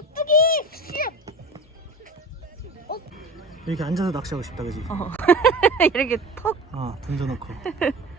오뚜기! 어. 이렇게 앉아서 낚시하고 싶다 그지? 어. 이렇게 턱아 어, 던져놓고